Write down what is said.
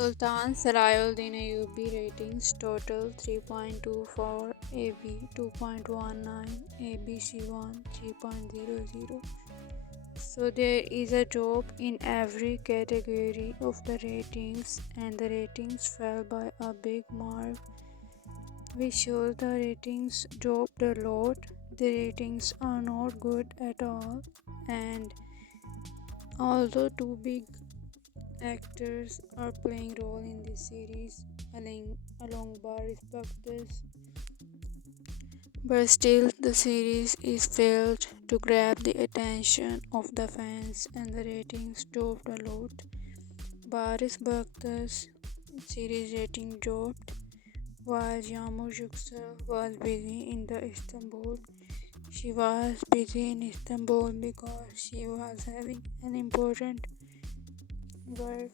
Sultan Sarayuddin Ayyubi ratings total 3.24, AB 2.19, ABC1 3.00. So there is a drop in every category of the ratings, and the ratings fell by a big mark, which shows the ratings dropped a lot. The ratings are not good at all, and although two big actors are playing role in this series along Baris baktas, but still the series is failed to grab the attention of the fans, and the ratings dropped a lot. Baris baktas series rating dropped while Yagmur Yuksel was busy in the Istanbul. She was busy in Istanbul because she was having an important work